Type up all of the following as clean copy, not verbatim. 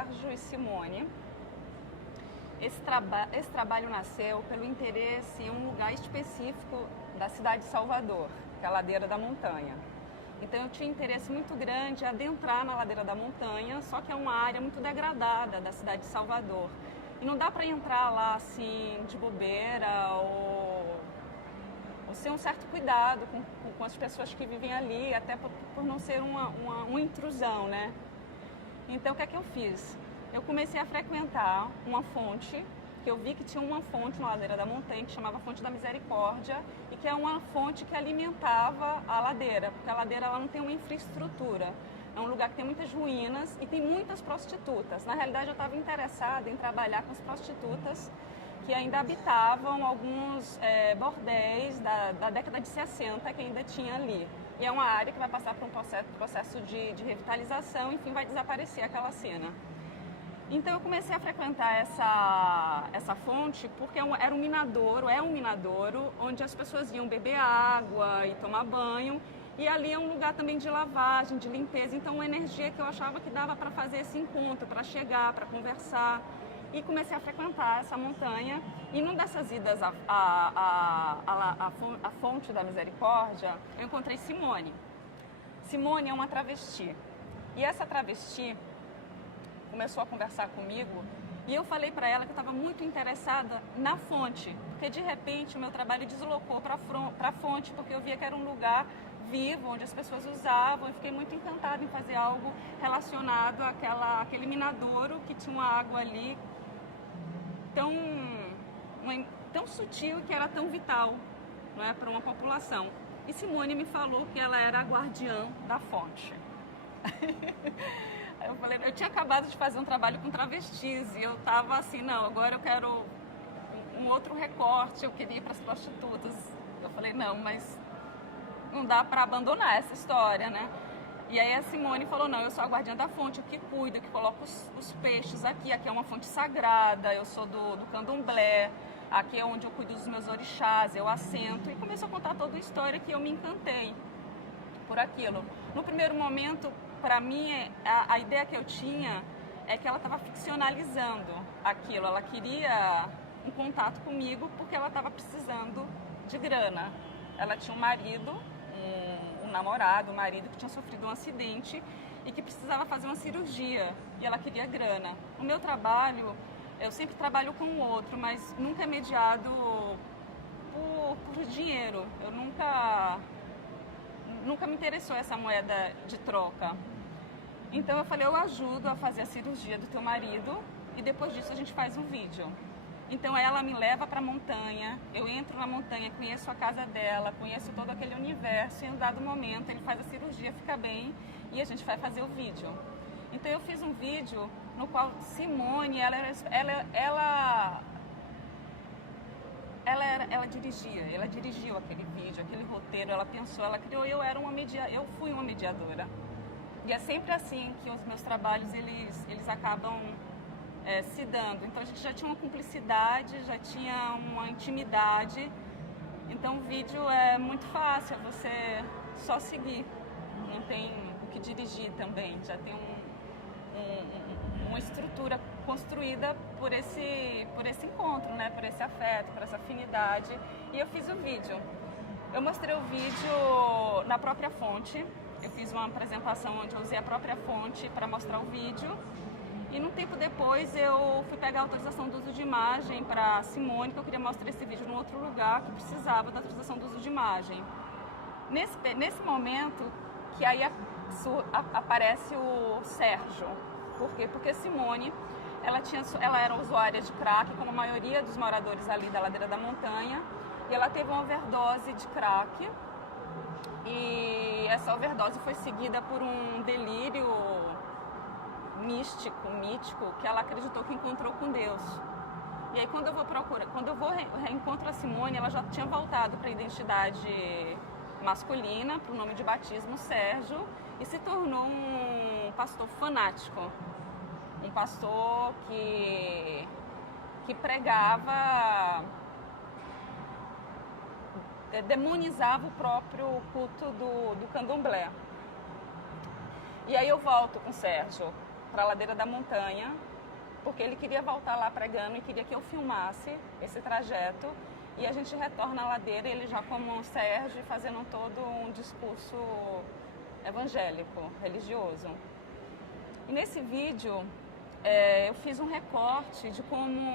Sérgio e Simone. Esse trabalho nasceu pelo interesse em um lugar específico da cidade de Salvador, que é a Ladeira da Montanha. Então eu tinha interesse muito grande em adentrar na Ladeira da Montanha, só que é uma área muito degradada da cidade de Salvador. E não dá para entrar lá assim de bobeira ou ser um certo cuidado com as pessoas que vivem ali, até por não ser uma intrusão, né? Então o que é que eu fiz? Eu comecei a frequentar uma fonte, que eu vi que tinha uma fonte na Ladeira da Montanha, que chamava Fonte da Misericórdia, e que é uma fonte que alimentava a ladeira, porque a ladeira ela não tem uma infraestrutura. É um lugar que tem muitas ruínas e tem muitas prostitutas. Na realidade, eu estava interessada em trabalhar com as prostitutas que ainda habitavam alguns bordéis da década de 60 que ainda tinha ali. E é uma área que vai passar por um processo de revitalização, enfim, vai desaparecer aquela cena. Então eu comecei a frequentar essa fonte porque era um minadouro, onde as pessoas iam beber água e tomar banho. E ali é um lugar também de lavagem, de limpeza. Então uma energia que eu achava que dava para fazer esse encontro, para chegar, para conversar. E comecei a frequentar essa montanha. E numa dessas idas à Fonte da Misericórdia, eu encontrei Simone. Simone é uma travesti. E essa travesti começou a conversar comigo e eu falei para ela que eu estava muito interessada na fonte, porque de repente o meu trabalho deslocou para a fonte, porque eu via que era um lugar vivo, onde as pessoas usavam, e fiquei muito encantada em fazer algo relacionado àquele minadouro que tinha uma água ali tão sutil, que era tão vital, não é, para uma população. E Simone me falou que ela era a guardiã da fonte. Eu falei, eu tinha acabado de fazer um trabalho com travestis e eu tava assim, não, agora eu quero um outro recorte, eu queria ir para as prostitutas. Eu falei, não, mas não dá para abandonar essa história, né? E aí a Simone falou, não, eu sou a guardiã da fonte, eu que cuido, que coloco os peixes aqui é uma fonte sagrada, eu sou do candomblé, aqui é onde eu cuido dos meus orixás, eu assento. E começou a contar toda a história que eu me encantei por aquilo. No primeiro momento, para mim, a ideia que eu tinha é que ela estava ficcionalizando aquilo. Ela queria um contato comigo porque ela estava precisando de grana. Ela tinha um marido, um namorado, um marido que tinha sofrido um acidente e que precisava fazer uma cirurgia e ela queria grana. O meu trabalho, eu sempre trabalho com o outro, mas nunca é mediado por dinheiro. Eu nunca me interessou essa moeda de troca. Então eu falei, eu ajudo a fazer a cirurgia do teu marido e depois disso a gente faz um vídeo. Então ela me leva para a montanha, eu entro na montanha, conheço a casa dela, conheço todo aquele universo e em um dado momento ele faz a cirurgia, fica bem e a gente vai fazer o vídeo. Então eu fiz um vídeo no qual Simone, ela dirigiu aquele vídeo, aquele roteiro, ela pensou, ela criou, eu fui uma mediadora. E é sempre assim que os meus trabalhos, eles acabam se dando. Então a gente já tinha uma cumplicidade, já tinha uma intimidade. Então o vídeo é muito fácil, é você só seguir. Não tem o que dirigir também, já tem uma estrutura construída por esse encontro, né? Por esse afeto, por essa afinidade. E eu fiz o vídeo. Eu mostrei o vídeo na própria fonte. Eu fiz uma apresentação onde eu usei a própria fonte para mostrar o vídeo. E um tempo depois eu fui pegar a autorização do uso de imagem para Simone, que eu queria mostrar esse vídeo em outro lugar que precisava da autorização do uso de imagem. Nesse momento que aí aparece o Sérgio. Por quê? Porque Simone, ela era usuária de crack, como a maioria dos moradores ali da Ladeira da Montanha, e ela teve uma overdose de crack. E essa overdose foi seguida por um delírio mítico, que ela acreditou que encontrou com Deus. E aí quando eu reencontro a Simone, ela já tinha voltado para a identidade masculina, para o nome de batismo Sérgio, e se tornou um pastor fanático. Um pastor que pregava, demonizava o próprio culto do candomblé. E aí eu volto com o Sérgio para a ladeira da montanha, porque ele queria voltar lá pregando e queria que eu filmasse esse trajeto. E a gente retorna à ladeira, ele já como um Sérgio, fazendo todo um discurso evangélico, religioso. E nesse vídeo, eu fiz um recorte de como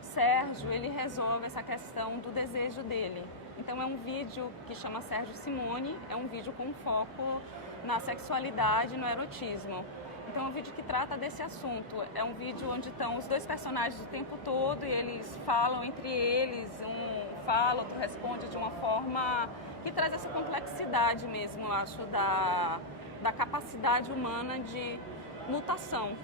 Sérgio, ele resolve essa questão do desejo dele. Então é um vídeo que chama Sérgio Simone, é um vídeo com foco na sexualidade, no erotismo. Então é um vídeo que trata desse assunto. É um vídeo onde estão os dois personagens o tempo todo e eles falam entre eles, um fala, outro responde de uma forma que traz essa complexidade mesmo, eu acho, da capacidade humana de mutação.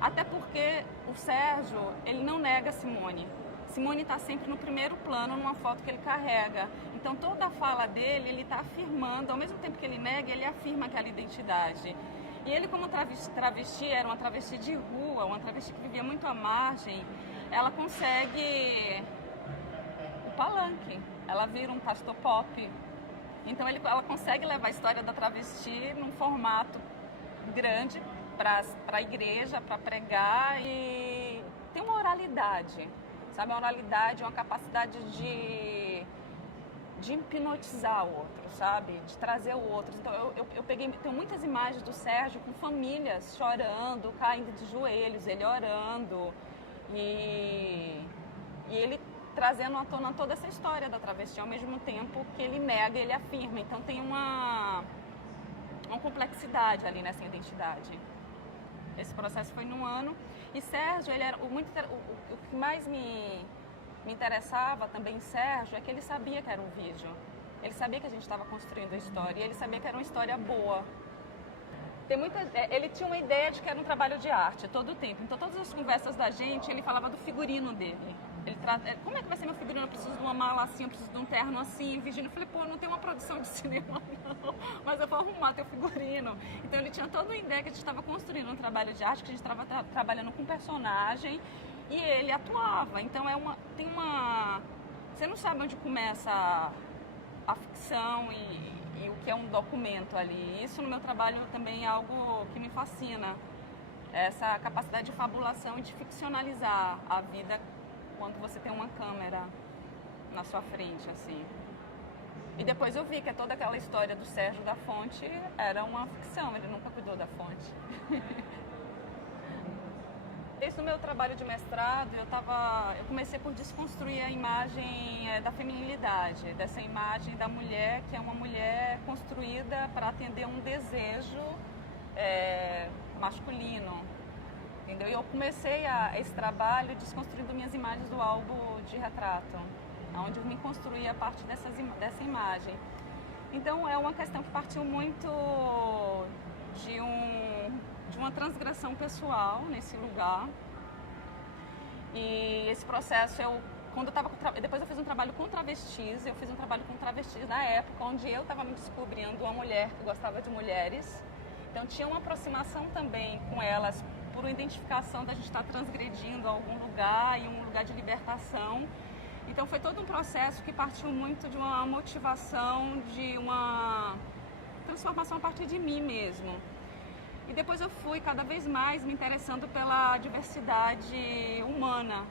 Até porque o Sérgio, ele não nega Simone. Simone está sempre no primeiro plano numa foto que ele carrega. Então toda a fala dele, ele está afirmando, ao mesmo tempo que ele nega, ele afirma aquela identidade. E ele, como travesti, era uma travesti de rua, uma travesti que vivia muito à margem, ela consegue o palanque, ela vira um pastor pop. Então ela consegue levar a história da travesti num formato grande para a igreja, para pregar, e tem uma oralidade, sabe? A oralidade é uma capacidade de hipnotizar o outro, sabe? De trazer o outro. Então eu peguei, tem muitas imagens do Sérgio com famílias chorando, caindo de joelhos, ele orando e ele trazendo à tona toda essa história da travesti ao mesmo tempo que ele nega, ele afirma. Então tem uma complexidade ali nessa identidade. Esse processo foi num ano e Sérgio, ele era o que mais me interessava também em Sérgio é que ele sabia que era um vídeo. Ele sabia que a gente estava construindo a história e ele sabia que era uma história boa. Ele tinha uma ideia de que era um trabalho de arte todo o tempo. Então, todas as conversas da gente, ele falava do figurino dele. Como é que vai ser meu figurino? Eu preciso de uma mala assim, eu preciso de um terno assim. Virgínia, eu falei, pô, não tem uma produção de cinema não, mas eu vou arrumar teu figurino. Então, ele tinha toda uma ideia que a gente estava construindo um trabalho de arte, que a gente estava trabalhando com personagem. E ele atuava, então você não sabe onde começa a ficção e o que é um documento ali. Isso no meu trabalho também é algo que me fascina, essa capacidade de fabulação e de ficcionalizar a vida quando você tem uma câmera na sua frente, assim. E depois eu vi que toda aquela história do Sérgio da Fonte era uma ficção, ele nunca cuidou da fonte. Desde o meu trabalho de mestrado, eu comecei por desconstruir a imagem da feminilidade, dessa imagem da mulher, que é uma mulher construída para atender um desejo masculino. Entendeu? E eu comecei esse trabalho desconstruindo minhas imagens do álbum de retrato, onde eu me construí a partir dessa imagem. Então é uma questão que partiu muito de uma transgressão pessoal nesse lugar. E esse processo, depois eu fiz um trabalho com travestis, na época onde eu estava me descobrindo uma mulher que gostava de mulheres. Então tinha uma aproximação também com elas por uma identificação da gente estar transgredindo algum lugar e um lugar de libertação. Então foi todo um processo que partiu muito de uma motivação, de uma transformação a partir de mim mesmo. E depois eu fui cada vez mais me interessando pela diversidade humana.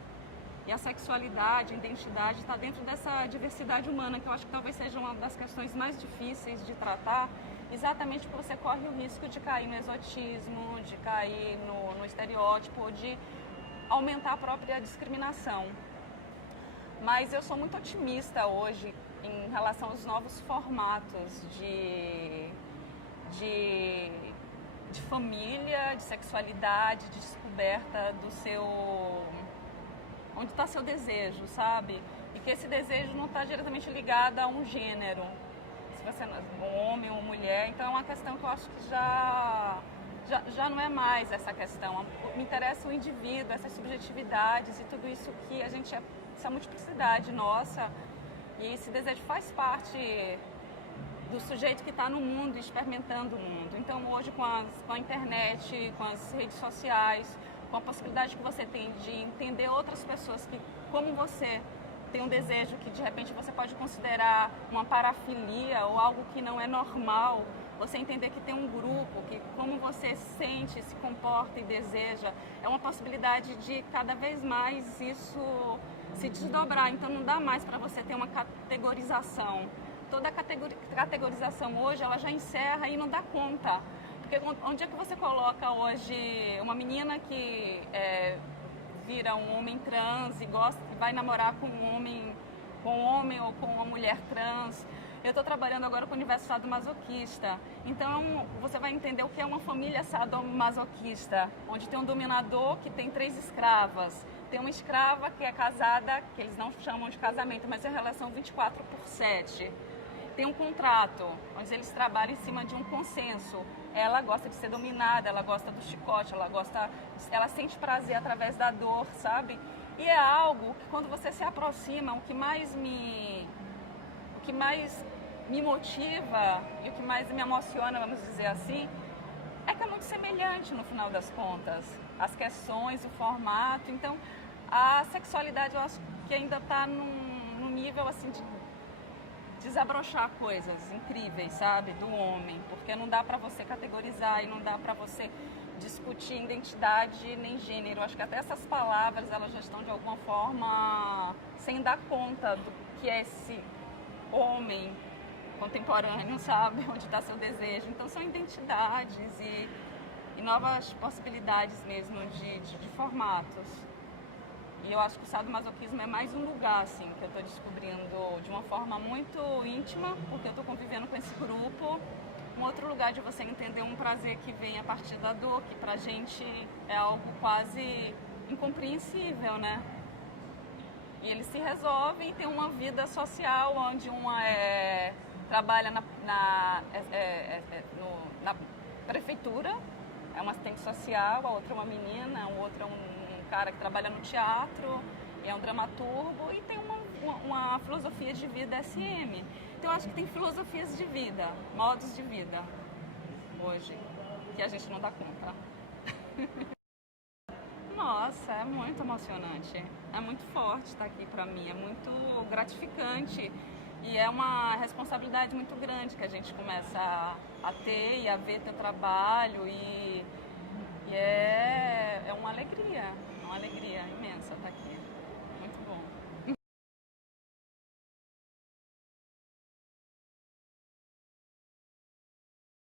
E a sexualidade, a identidade está dentro dessa diversidade humana, que eu acho que talvez seja uma das questões mais difíceis de tratar, exatamente porque você corre o risco de cair no exotismo, de cair no estereótipo, ou de aumentar a própria discriminação. Mas eu sou muito otimista hoje em relação aos novos formatos de família, de sexualidade, de descoberta do seu... onde está seu desejo, sabe? E que esse desejo não está diretamente ligado a um gênero. Se você é um homem ou uma mulher, então é uma questão que eu acho que já não é mais essa questão. Me interessa o indivíduo, essas subjetividades e tudo isso que a gente essa multiplicidade nossa, e esse desejo faz parte do sujeito que está no mundo, experimentando o mundo. Então hoje com a internet, com as redes sociais, com a possibilidade que você tem de entender outras pessoas que, como você, tem um desejo que de repente você pode considerar uma parafilia ou algo que não é normal, você entender que tem um grupo, que como você sente, se comporta e deseja, é uma possibilidade de cada vez mais isso se desdobrar. Então não dá mais para você ter uma categorização. Toda a categorização hoje, ela já encerra e não dá conta. Porque onde é que você coloca hoje uma menina que vira um homem trans e vai namorar com um homem ou com uma mulher trans? Eu estou trabalhando agora com o universo sadomasoquista. Então, você vai entender o que é uma família sadomasoquista, onde tem um dominador que tem 3 escravas. Tem uma escrava que é casada, que eles não chamam de casamento, mas é relação 24/7. Tem um contrato, onde eles trabalham em cima de um consenso. Ela gosta de ser dominada, ela gosta do chicote, ela sente prazer através da dor, sabe? E é algo que quando você se aproxima, o que mais me motiva e o que mais me emociona, vamos dizer assim, é que é muito semelhante no final das contas. As questões, o formato. Então, a sexualidade eu acho que ainda está num nível assim de desabrochar coisas incríveis, sabe, do homem, porque não dá para você categorizar e não dá para você discutir identidade nem gênero. Acho que até essas palavras elas já estão de alguma forma sem dar conta do que é esse homem contemporâneo, sabe, onde está seu desejo. Então são identidades e novas possibilidades mesmo de formatos. E eu acho que o sadomasoquismo é mais um lugar, assim, que eu estou descobrindo de uma forma muito íntima, porque eu estou convivendo com esse grupo. Um outro lugar de você entender um prazer que vem a partir da dor, que pra gente é algo quase incompreensível, né? E eles se resolvem e tem uma vida social, onde uma trabalha na prefeitura, é uma assistente social, a outra é uma menina, o outro é um cara que trabalha no teatro, é um dramaturgo e tem uma filosofia de vida SM. Então eu acho que tem filosofias de vida, modos de vida hoje, que a gente não dá conta. Nossa, é muito emocionante, é muito forte estar aqui para mim, é muito gratificante e é uma responsabilidade muito grande que a gente começa a ter e a ver teu trabalho e é uma alegria imensa estar aqui.